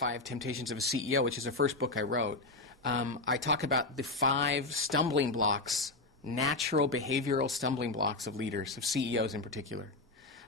Five Temptations of a CEO, which is the first book I wrote, I talk about the 5 stumbling blocks, natural behavioral stumbling blocks of leaders, of CEOs in particular.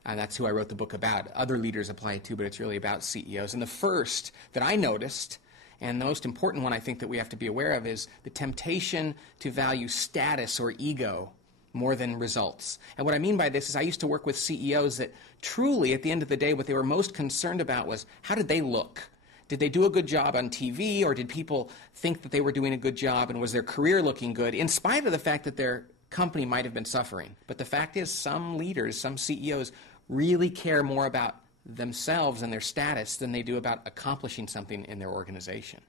That's who I wrote the book about. Other leaders apply it too, but it's really about CEOs. And the first that I noticed, and the most important one I think that we have to be aware of, is the temptation to value status or ego more than results. And what I mean by this is I used to work with CEOs that truly, at the end of the day, what they were most concerned about was, how did they look? Did they do a good job on TV, or did people think that they were doing a good job, and was their career looking good, in spite of the fact that their company might have been suffering? But the fact is, some leaders, some CEOs, really care more about themselves and their status than they do about accomplishing something in their organization.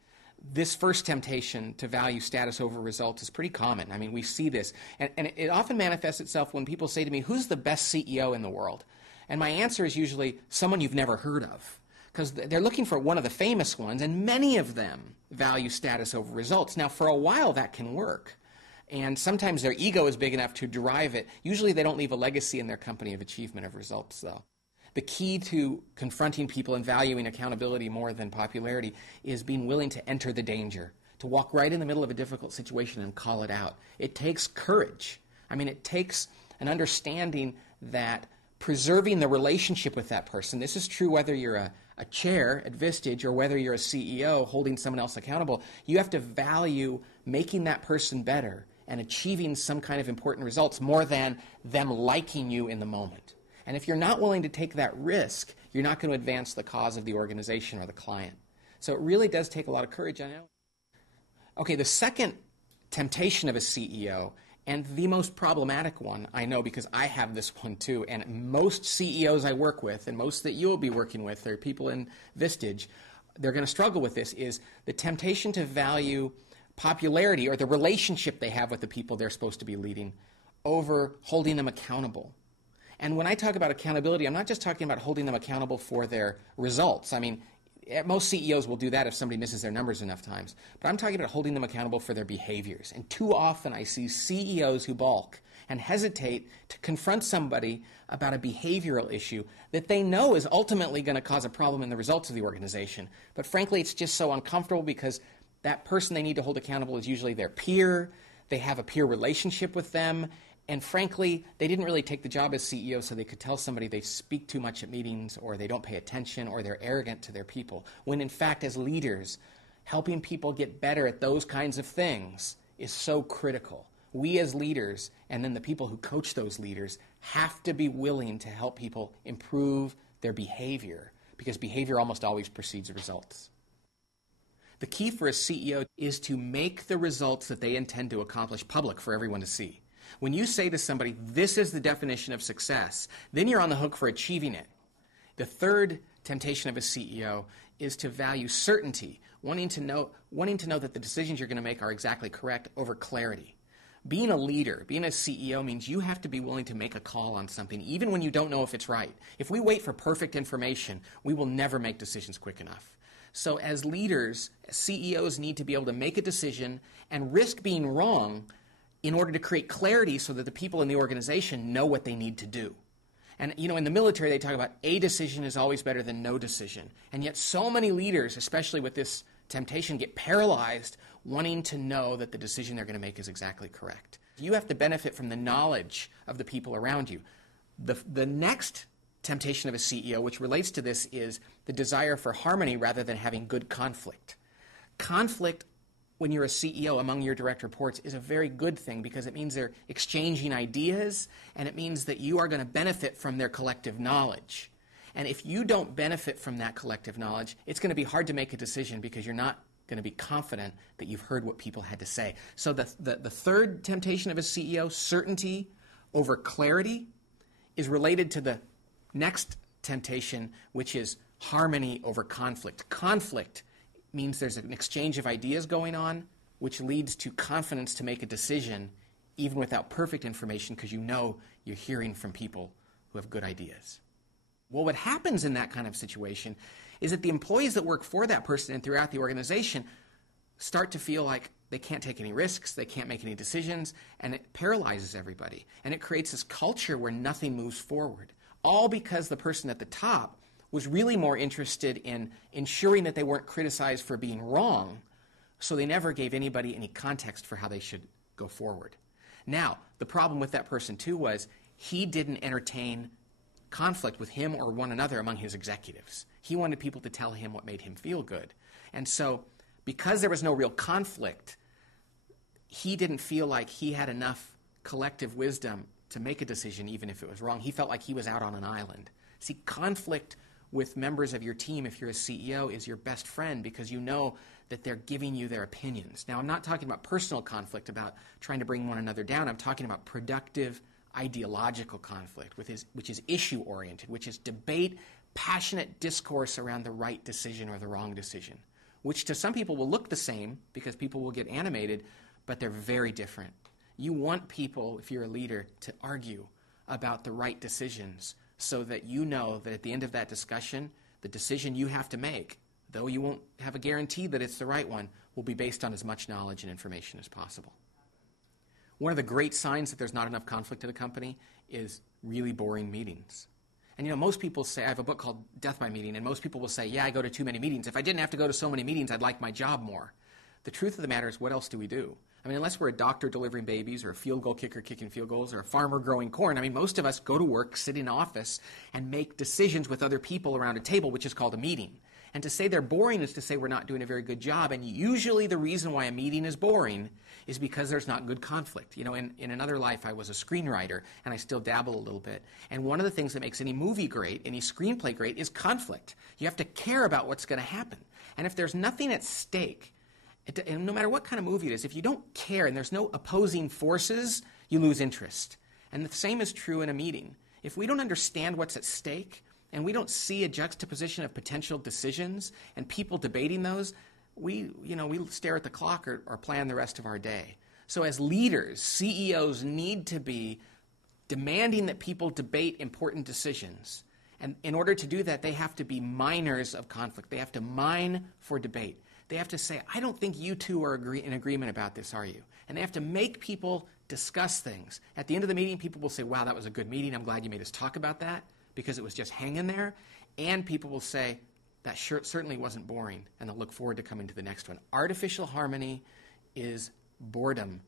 This first temptation to value status over results is pretty common. I mean, we see this. And it often manifests itself when people say to me, who's the best CEO in the world? And my answer is usually someone you've never heard of, because they're looking for one of the famous ones, and many of them value status over results. Now, for a while, that can work. And sometimes their ego is big enough to drive it. Usually they don't leave a legacy in their company of achievement of results, though. The key to confronting people and valuing accountability more than popularity is being willing to enter the danger, to walk right in the middle of a difficult situation and call it out. It takes courage. I mean, it takes an understanding that preserving the relationship with that person, this is true whether you're a chair at Vistage or whether you're a CEO holding someone else accountable, you have to value making that person better and achieving some kind of important results more than them liking you in the moment. And if you're not willing to take that risk, you're not going to advance the cause of the organization or the client. So it really does take a lot of courage, I know. Okay, the second temptation of a CEO, and the most problematic one, I know because I have this one too, and most CEOs I work with, and most that you'll be working with, or people in Vistage, they're going to struggle with this, is the temptation to value popularity or the relationship they have with the people they're supposed to be leading over holding them accountable. And when I talk about accountability, I'm not just talking about holding them accountable for their results. I mean, most CEOs will do that if somebody misses their numbers enough times. But I'm talking about holding them accountable for their behaviors. And too often I see CEOs who balk and hesitate to confront somebody about a behavioral issue that they know is ultimately going to cause a problem in the results of the organization. But frankly, it's just so uncomfortable because that person they need to hold accountable is usually their peer. They have a peer relationship with them. And frankly, they didn't really take the job as CEO so they could tell somebody they speak too much at meetings, or they don't pay attention, or they're arrogant to their people. When in fact, as leaders, helping people get better at those kinds of things is so critical. We as leaders, and then the people who coach those leaders, have to be willing to help people improve their behavior, because behavior almost always precedes results. The key for a CEO is to make the results that they intend to accomplish public for everyone to see. When you say to somebody, this is the definition of success, then you're on the hook for achieving it. The third temptation of a CEO is to value certainty, wanting to know that the decisions you're going to make are exactly correct over clarity. Being a leader, being a CEO means you have to be willing to make a call on something, even when you don't know if it's right. If we wait for perfect information, we will never make decisions quick enough. So as leaders, CEOs need to be able to make a decision and risk being wrong in order to create clarity so that the people in the organization know what they need to do. And, you know, in the military, they talk about a decision is always better than no decision. And yet so many leaders, especially with this temptation, get paralyzed wanting to know that the decision they're going to make is exactly correct. You have to benefit from the knowledge of the people around you. The next temptation of a CEO, which relates to this, is the desire for harmony rather than having good conflict. Conflict, when you're a CEO among your direct reports, is a very good thing because it means they're exchanging ideas, and it means that you are going to benefit from their collective knowledge. And if you don't benefit from that collective knowledge, it's going to be hard to make a decision because you're not going to be confident that you've heard what people had to say. So the third temptation of a CEO, certainty over clarity, is related to the next temptation, which is harmony over conflict. Conflict means there's an exchange of ideas going on, which leads to confidence to make a decision even without perfect information because you know you're hearing from people who have good ideas. Well, what happens in that kind of situation is that the employees that work for that person and throughout the organization start to feel like they can't take any risks, they can't make any decisions, and it paralyzes everybody. And it creates this culture where nothing moves forward, all because the person at the top was really more interested in ensuring that they weren't criticized for being wrong, so they never gave anybody any context for how they should go forward. Now, the problem with that person, too, was he didn't entertain conflict with him or one another among his executives. He wanted people to tell him what made him feel good. And so, because there was no real conflict, he didn't feel like he had enough collective wisdom to make a decision even if it was wrong. He felt like he was out on an island. See, conflict with members of your team, if you're a CEO, is your best friend because you know that they're giving you their opinions. Now, I'm not talking about personal conflict, about trying to bring one another down. I'm talking about productive ideological conflict, which is issue-oriented, which is debate, passionate discourse around the right decision or the wrong decision, which to some people will look the same because people will get animated, but they're very different. You want people, if you're a leader, to argue about the right decisions so that you know that at the end of that discussion, the decision you have to make, though you won't have a guarantee that it's the right one, will be based on as much knowledge and information as possible. One of the great signs that there's not enough conflict in a company is really boring meetings. And most people say, I have a book called Death by Meeting, and most people will say, yeah, I go to too many meetings. If I didn't have to go to so many meetings, I'd like my job more. The truth of the matter is, what else do we do? I mean, unless we're a doctor delivering babies or a field goal kicker kicking field goals or a farmer growing corn, I mean, most of us go to work, sit in office, and make decisions with other people around a table, which is called a meeting. And to say they're boring is to say we're not doing a very good job. And usually the reason why a meeting is boring is because there's not good conflict. In another life, I was a screenwriter, and I still dabble a little bit. And one of the things that makes any movie great, any screenplay great, is conflict. You have to care about what's going to happen. And if there's nothing at stake, and no matter what kind of movie it is, if you don't care and there's no opposing forces, you lose interest. And the same is true in a meeting. If we don't understand what's at stake, and we don't see a juxtaposition of potential decisions and people debating those, we stare at the clock or plan the rest of our day. So as leaders, CEOs need to be demanding that people debate important decisions. And in order to do that, they have to be miners of conflict. They have to mine for debate. They have to say, I don't think you two are in agreement about this, are you? And they have to make people discuss things. At the end of the meeting, people will say, wow, that was a good meeting. I'm glad you made us talk about that, because it was just hanging there. And people will say, that certainly wasn't boring, and they'll look forward to coming to the next one. Artificial harmony is boredom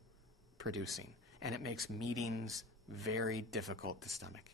producing, and it makes meetings very difficult to stomach.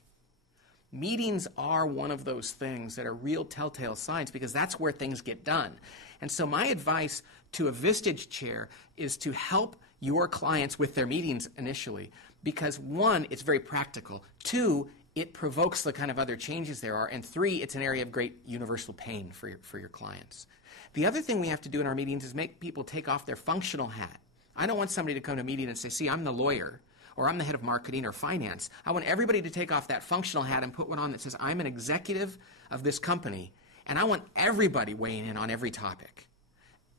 Meetings are one of those things that are real telltale signs, because that's where things get done. And so my advice to a Vistage chair is to help your clients with their meetings initially, because one, it's very practical. Two, it provokes the kind of other changes there are. And three, it's an area of great universal pain for your clients. The other thing we have to do in our meetings is make people take off their functional hat. I don't want somebody to come to a meeting and say, see, I'm the lawyer, or I'm the head of marketing or finance. I want everybody to take off that functional hat and put one on that says, I'm an executive of this company, and I want everybody weighing in on every topic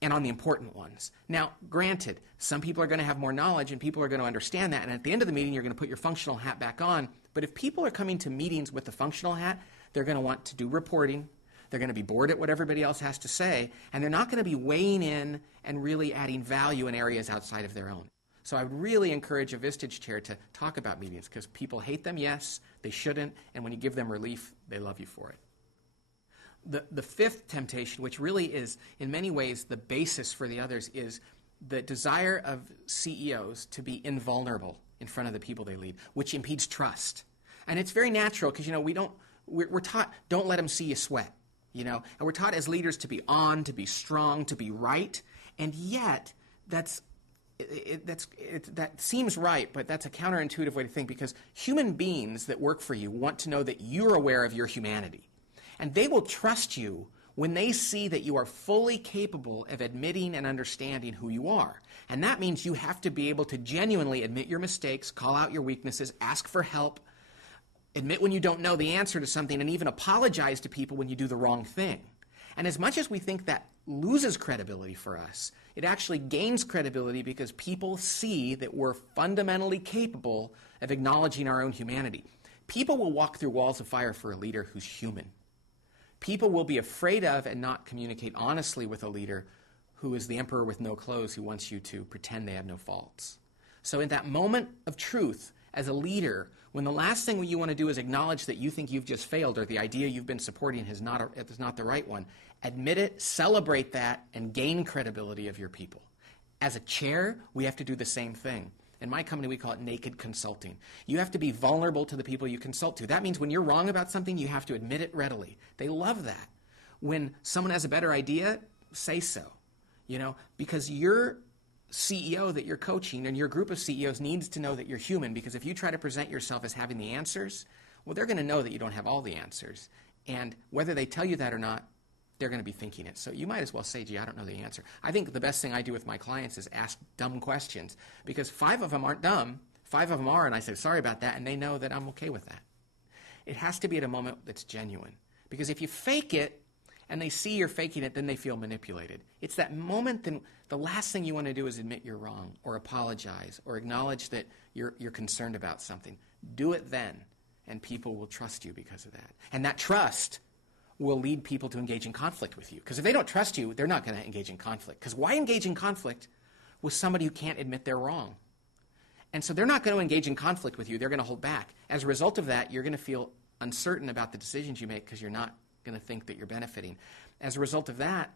and on the important ones. Now, granted, some people are going to have more knowledge and people are going to understand that, and at the end of the meeting, you're going to put your functional hat back on. But if people are coming to meetings with the functional hat, they're going to want to do reporting, they're going to be bored at what everybody else has to say, and they're not going to be weighing in and really adding value in areas outside of their own. So I would really encourage a Vistage chair to talk about meetings, because people hate them, yes, they shouldn't, and when you give them relief, they love you for it. The fifth temptation, which really is in many ways the basis for the others, is the desire of CEOs to be invulnerable in front of the people they lead, which impedes trust. And it's very natural, because we're taught, don't let them see you sweat, and we're taught as leaders to be on, to be strong, to be right, and yet that seems right, but that's a counterintuitive way to think, because human beings that work for you want to know that you're aware of your humanity. And they will trust you when they see that you are fully capable of admitting and understanding who you are. And that means you have to be able to genuinely admit your mistakes, call out your weaknesses, ask for help, admit when you don't know the answer to something, and even apologize to people when you do the wrong thing. And as much as we think that loses credibility for us, it actually gains credibility because people see that we're fundamentally capable of acknowledging our own humanity. People will walk through walls of fire for a leader who's human. People will be afraid of and not communicate honestly with a leader who is the emperor with no clothes, who wants you to pretend they have no faults. So in that moment of truth, as a leader, When the last thing you want to do is acknowledge that you think you've just failed or the idea you've been supporting is not the right one, admit it, celebrate that, and gain credibility of your people. As a chair, we have to do the same thing. In my company, we call it naked consulting. You have to be vulnerable to the people you consult to. That means when you're wrong about something, you have to admit it readily. They love that. When someone has a better idea, say so. Because your CEO that you're coaching and your group of CEOs needs to know that you're human, because if you try to present yourself as having the answers, well, they're going to know that you don't have all the answers. And whether they tell you that or not, they're going to be thinking it. So you might as well say, gee, I don't know the answer. I think the best thing I do with my clients is ask dumb questions, because 5 of them aren't dumb. 5 of them are, and I say, sorry about that, and they know that I'm okay with that. It has to be at a moment that's genuine, because if you fake it, and they see you're faking it, then they feel manipulated. It's that moment, then the last thing you want to do is admit you're wrong or apologize or acknowledge that you're concerned about something. Do it then, and people will trust you because of that. And that trust will lead people to engage in conflict with you. Because if they don't trust you, they're not going to engage in conflict. Because why engage in conflict with somebody who can't admit they're wrong? And so they're not going to engage in conflict with you. They're going to hold back. As a result of that, you're going to feel uncertain about the decisions you make because you're not going to think that you're benefiting. As a result of that,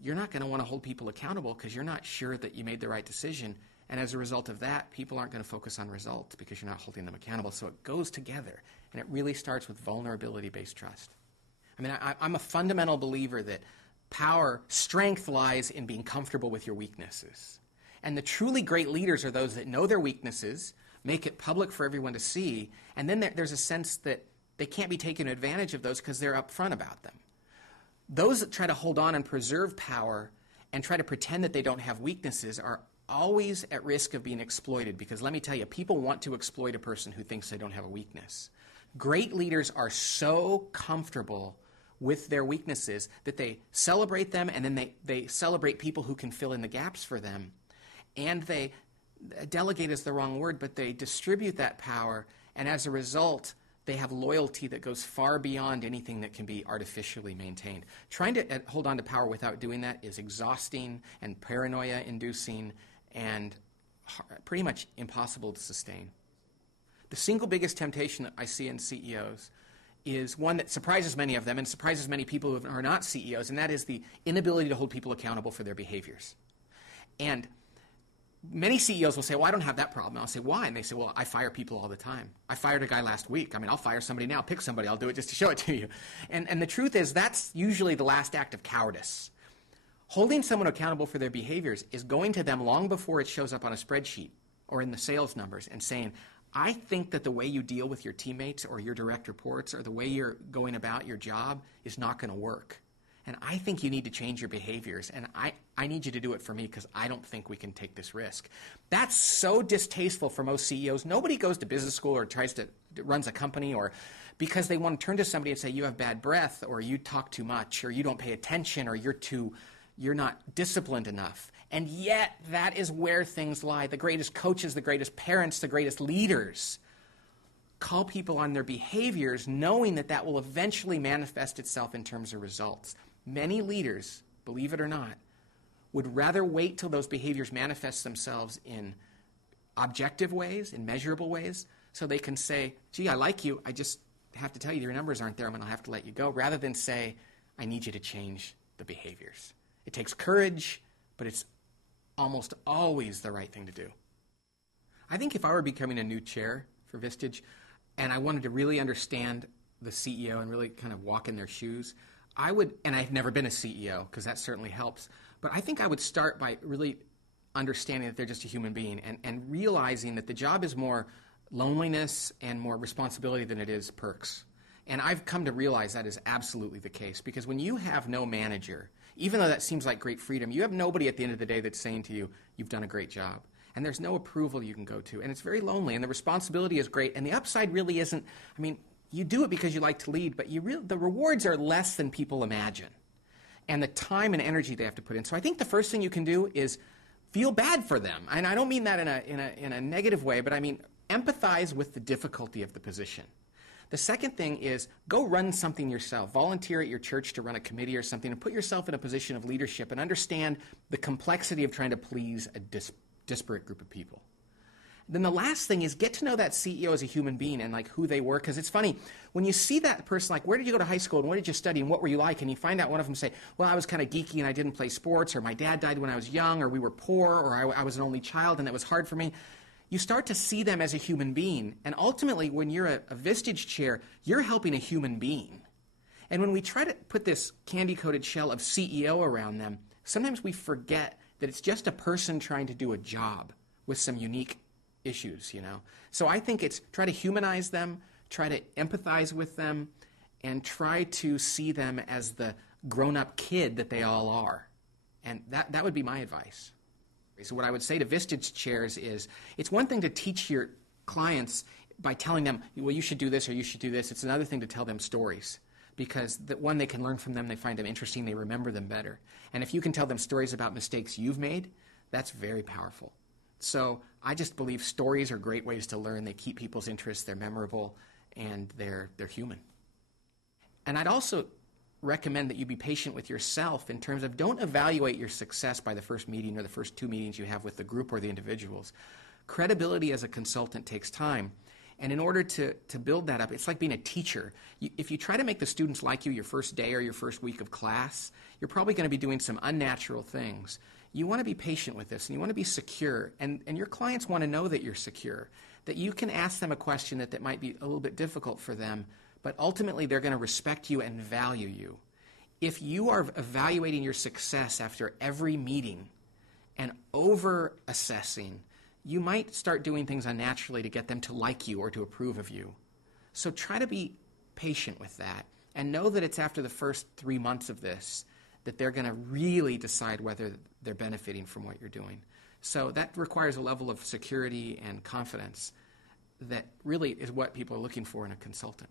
you're not going to want to hold people accountable because you're not sure that you made the right decision. And as a result of that, people aren't going to focus on results because you're not holding them accountable. So it goes together. And it really starts with vulnerability-based trust. I mean, I'm a fundamental believer that strength lies in being comfortable with your weaknesses. And the truly great leaders are those that know their weaknesses, make it public for everyone to see, and then there's a sense that they can't be taken advantage of those because they're upfront about them. Those that try to hold on and preserve power and try to pretend that they don't have weaknesses are always at risk of being exploited, because let me tell you, people want to exploit a person who thinks they don't have a weakness. Great leaders are so comfortable with their weaknesses that they celebrate them, and then they celebrate people who can fill in the gaps for them. And they delegate is the wrong word, but they distribute that power, and as a result, they have loyalty that goes far beyond anything that can be artificially maintained. Trying to hold on to power without doing that is exhausting and paranoia-inducing and pretty much impossible to sustain. The single biggest temptation that I see in CEOs is one that surprises many of them and surprises many people who are not CEOs, and that is the inability to hold people accountable for their behaviors. And many CEOs will say, well, I don't have that problem. I'll say, why? And they say, well, I fire people all the time. I fired a guy last week. I mean, I'll fire somebody now. Pick somebody. I'll do it just to show it to you. And the truth is, that's usually the last act of cowardice. Holding someone accountable for their behaviors is going to them long before it shows up on a spreadsheet or in the sales numbers and saying, I think that the way you deal with your teammates or your direct reports or the way you're going about your job is not going to work. And I think you need to change your behaviors, and I need you to do it for me because I don't think we can take this risk. That's so distasteful for most CEOs. Nobody goes to business school or runs a company or because they want to turn to somebody and say, you have bad breath, or you talk too much, or you don't pay attention, or you're not disciplined enough. And yet, that is where things lie. The greatest coaches, the greatest parents, the greatest leaders call people on their behaviors, knowing that that will eventually manifest itself in terms of results. Many leaders, believe it or not, would rather wait till those behaviors manifest themselves in objective ways, in measurable ways, so they can say, gee, I like you, I just have to tell you your numbers aren't there, I'm going to have to let you go, rather than say, I need you to change the behaviors. It takes courage, but it's almost always the right thing to do. I think if I were becoming a new chair for Vistage, and I wanted to really understand the CEO and really kind of walk in their shoes, I would, and I've never been a CEO, because that certainly helps, but I think I would start by really understanding that they're just a human being and realizing that the job is more loneliness and more responsibility than it is perks. And I've come to realize that is absolutely the case, because when you have no manager, even though that seems like great freedom, you have nobody at the end of the day that's saying to you, you've done a great job. And there's no approval you can go to. And it's very lonely, and the responsibility is great. And the upside really isn't, I mean, you do it because you like to lead, but the rewards are less than people imagine. And the time and energy they have to put in. So I think the first thing you can do is feel bad for them. And I don't mean that in a negative way, but I mean empathize with the difficulty of the position. The second thing is go run something yourself. Volunteer at your church to run a committee or something and put yourself in a position of leadership and understand the complexity of trying to please a disparate group of people. Then the last thing is get to know that CEO as a human being and like who they were. Because it's funny, when you see that person, like, where did you go to high school and what did you study and what were you like? And you find out one of them say, well, I was kind of geeky and I didn't play sports, or my dad died when I was young, or we were poor, or I was an only child and it was hard for me. You start to see them as a human being. And ultimately, when you're a Vistage chair, you're helping a human being. And when we try to put this candy-coated shell of CEO around them, sometimes we forget that it's just a person trying to do a job with some unique issues, you know. So I think it's try to humanize them, try to empathize with them, and try to see them as the grown-up kid that they all are. And that would be my advice. So what I would say to Vistage chairs is, it's one thing to teach your clients by telling them, well, you should do this or you should do this. It's another thing to tell them stories. Because one, they can learn from them, they find them interesting, they remember them better. And if you can tell them stories about mistakes you've made, that's very powerful. So I just believe stories are great ways to learn. They keep people's interest, they're memorable, and they're human. And I'd also recommend that you be patient with yourself in terms of don't evaluate your success by the first meeting or the first 2 meetings you have with the group or the individuals. Credibility as a consultant takes time. And in order to build that up, it's like being a teacher. If you try to make the students like you your first day or your first week of class, you're probably going to be doing some unnatural things. You want to be patient with this, and you want to be secure. And your clients want to know that you're secure, that you can ask them a question that might be a little bit difficult for them, but ultimately they're going to respect you and value you. If you are evaluating your success after every meeting and over-assessing, you might start doing things unnaturally to get them to like you or to approve of you. So try to be patient with that and know that it's after the first 3 months of this that they're going to really decide whether they're benefiting from what you're doing. So that requires a level of security and confidence that really is what people are looking for in a consultant.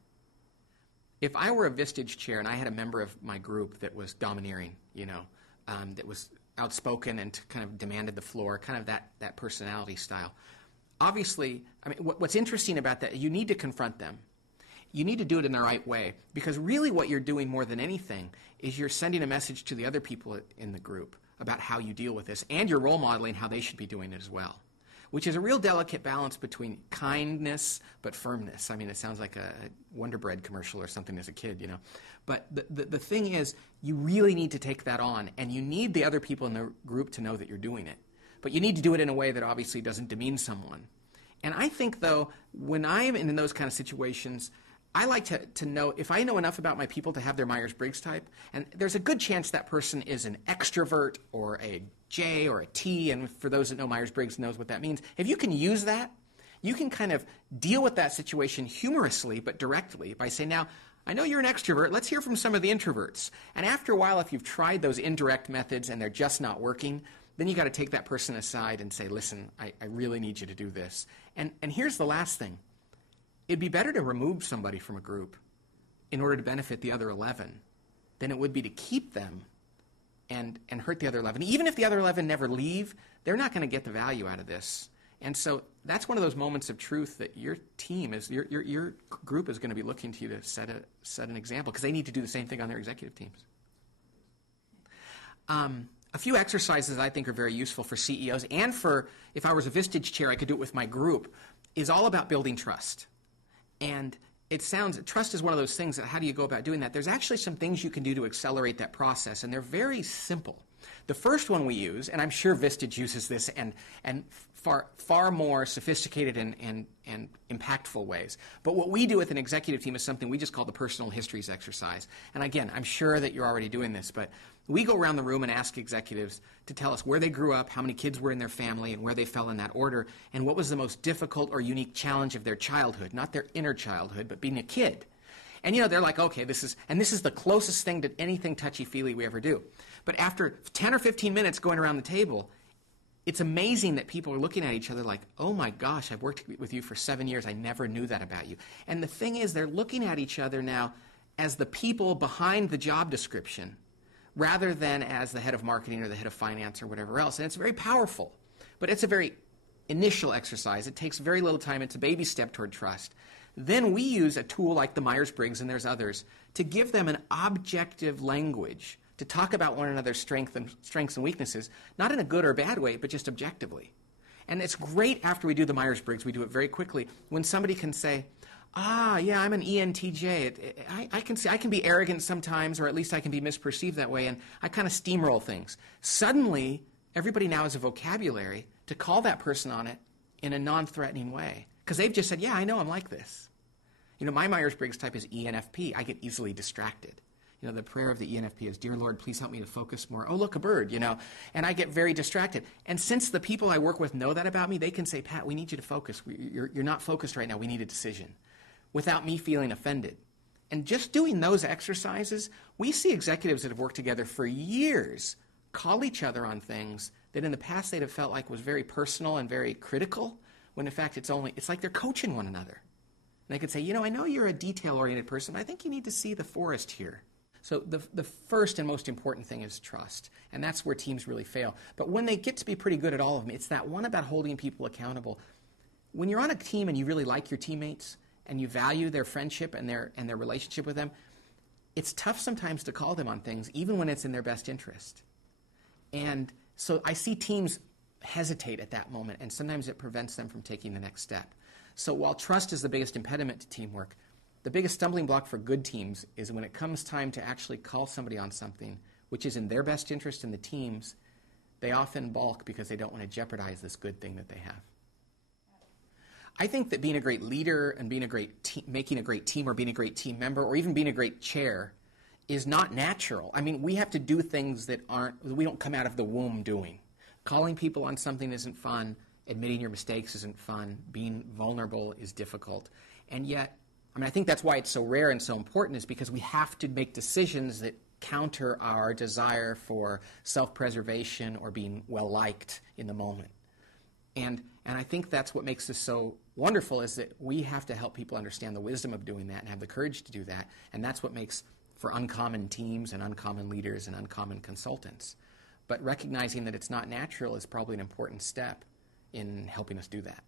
If I were a Vistage chair and I had a member of my group that was domineering, that was outspoken and kind of demanded the floor, kind of that personality style. Obviously, I mean, what's interesting about that, you need to confront them. You need to do it in the right way, because really what you're doing more than anything is you're sending a message to the other people in the group about how you deal with this, and you're role modeling how they should be doing it as well, which is a real delicate balance between kindness but firmness. I mean, it sounds like a Wonder Bread commercial or something as a kid, But the thing is, you really need to take that on, and you need the other people in the group to know that you're doing it. But you need to do it in a way that obviously doesn't demean someone. And I think, though, when I'm in those kind of situations, I like to know, if I know enough about my people to have their Myers-Briggs type, and there's a good chance that person is an extrovert or a J or a T, and for those that know Myers-Briggs knows what that means. If you can use that, you can kind of deal with that situation humorously but directly by saying, now, I know you're an extrovert, let's hear from some of the introverts. And after a while, if you've tried those indirect methods and they're just not working, then you got to take that person aside and say, listen, I really need you to do this. And here's the last thing. It'd be better to remove somebody from a group in order to benefit the other 11 than it would be to keep them and hurt the other 11. Even if the other 11 never leave, they're not going to get the value out of this. And so that's one of those moments of truth that your team is, your group is going to be looking to you to set an example, because they need to do the same thing on their executive teams. A few exercises I think are very useful for CEOs, and for, if I was a Vistage chair, I could do it with my group, is all about building trust. And trust is one of those things that how do you go about doing that? There's actually some things you can do to accelerate that process, and they're very simple. The first one we use, and I'm sure Vistage uses this and far more sophisticated and impactful ways. But what we do with an executive team is something we just call the personal histories exercise. And again, I'm sure that you're already doing this, but we go around the room and ask executives to tell us where they grew up, how many kids were in their family, and where they fell in that order, and what was the most difficult or unique challenge of their childhood, not their inner childhood, but being a kid. And they're like, okay, this is the closest thing to anything touchy-feely we ever do. But after 10 or 15 minutes going around the table, it's amazing that people are looking at each other like, oh my gosh, I've worked with you for 7 years, I never knew that about you. And the thing is, they're looking at each other now as the people behind the job description, rather than as the head of marketing or the head of finance or whatever else. And it's very powerful. But it's a very initial exercise. It takes very little time. It's a baby step toward trust. Then we use a tool like the Myers-Briggs, and there's others, to give them an objective language to talk about one another's strengths and weaknesses, not in a good or bad way, but just objectively. And it's great after we do the Myers-Briggs, we do it very quickly, when somebody can say, yeah, I'm an ENTJ. I can be arrogant sometimes, or at least I can be misperceived that way, and I kind of steamroll things. Suddenly, everybody now has a vocabulary to call that person on it in a non-threatening way. Because they've just said, yeah, I know I'm like this. My Myers-Briggs type is ENFP. I get easily distracted. The prayer of the ENFP is, Dear Lord, please help me to focus more. Oh, look, a bird, And I get very distracted. And since the people I work with know that about me, they can say, Pat, we need you to focus. You're not focused right now. We need a decision. Without me feeling offended. And just doing those exercises, we see executives that have worked together for years call each other on things that in the past they'd have felt like was very personal and very critical, when in fact it's like they're coaching one another. And they could say, I know you're a detail-oriented person, but I think you need to see the forest here. So the first and most important thing is trust, and that's where teams really fail. But when they get to be pretty good at all of them, it's that one about holding people accountable. When you're on a team and you really like your teammates and you value their friendship and their relationship with them, it's tough sometimes to call them on things, even when it's in their best interest. And so I see teams hesitate at that moment, and sometimes it prevents them from taking the next step. So while trust is the biggest impediment to teamwork, the biggest stumbling block for good teams is when it comes time to actually call somebody on something which is in their best interest in the teams, they often balk because they don't want to jeopardize this good thing that they have. I think that being a great leader and being making a great team, or being a great team member, or even being a great chair is not natural. I mean, we have to do things that we don't come out of the womb doing. Calling people on something isn't fun. Admitting your mistakes isn't fun. Being vulnerable is difficult. And yet, I think that's why it's so rare and so important, is because we have to make decisions that counter our desire for self-preservation or being well-liked in the moment. And I think that's what makes this so wonderful, is that we have to help people understand the wisdom of doing that and have the courage to do that. And that's what makes for uncommon teams and uncommon leaders and uncommon consultants. But recognizing that it's not natural is probably an important step in helping us do that.